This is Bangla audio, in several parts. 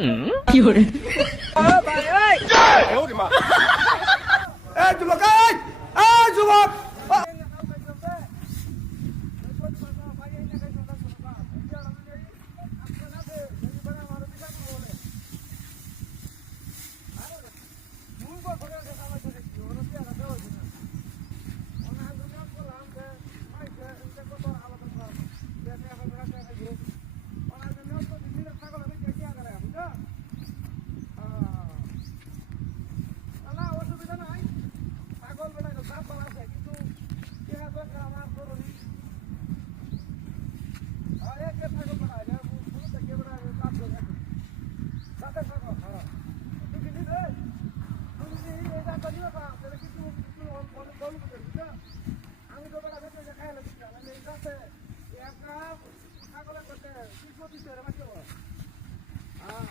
응? 이거를. 아, 말해! 야! 배우지 마. আমি তো বেটা ভেতরে খাইলে দিচ্ছি মানে এই সাথে একা ছাগলের কিছু দিতে রে বাচ্চা হ্যাঁ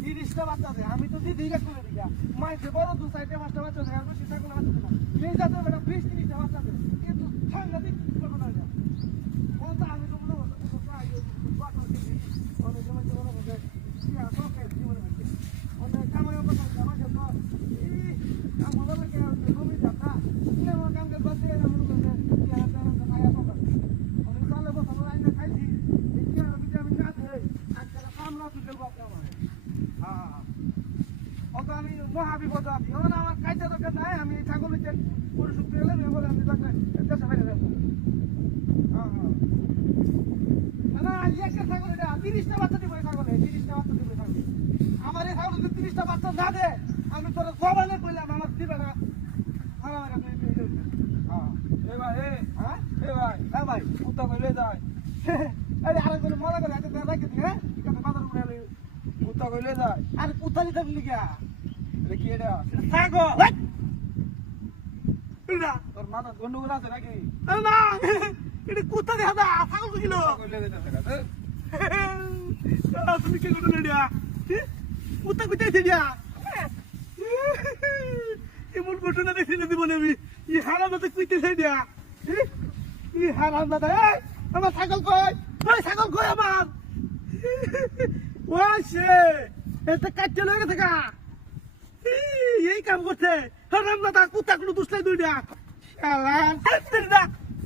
তিরিশটা বাচ্চা আছে আমি তো দিদি করে দিই মাইছে বড় দু সাইডে পাঁচটা বাচ্চা আছে আর বেশি থাকলে বাচ্চা না। এই যাতে বেটা, বিশ তিরিশটা বাচ্চা আছে কিন্তু সাংঘাতিক করব না যা বলতো আমি তো মনে হতো তো প্রায় বাচ্চা দিই অনেক সময় তো মনে হতো কি আর তো কে জীবনে হচ্ছে অনেক কামের উপর তো আমার জন্য এই কাম হবে না কি কমে যাতা ইলে আমার কাম কে বাদে না মনে করতে কি আর তার না আয়া পাবা অনেক সালে বসে আমরা আইনা খাইছি এই কি আর ভিটামিন না দেয় আজকে কাম না তুলে বাপরা মানে হ্যাঁ অত আমি মহাবিপদ আছি এখন আমার কাজটা দরকার নাই আমি ছাগল নিতে পরিশুদ্ধ হলে আমি বলে আমি দরকার দেশে বাইরে যাব। না একটা ছাগল এটা তিরিশটা বাচ্চা দিব ছাগলে তিরিশটা বাচ্চা দিব ছাগলে আমার এই ছাগল যদি তিরিশটা বাচ্চা না দে আমি তোর জবানে কইলাম আমার দিবে না। হ্যাঁ আমার ভাই কুত্তা কইলে যায় আরে আরে করে মজা করে রাখি দিই হ্যাঁ? বাজার আলি। কুত্তা কইলে যায় আরে কোথায় দিতে বলি এমন ঘটনা দেখছি না জীবনে আমি। ই হারাম তো কুইতে দিয়া ই হারাম দাদা আমার ছাগল কই? ওই ছাগল কই আমার? ও সে এটা কাটতে লগে থাকা এই কাম করছে। হারাম তার কুত্তা কোনো দুসলাই দুইটা। শালা।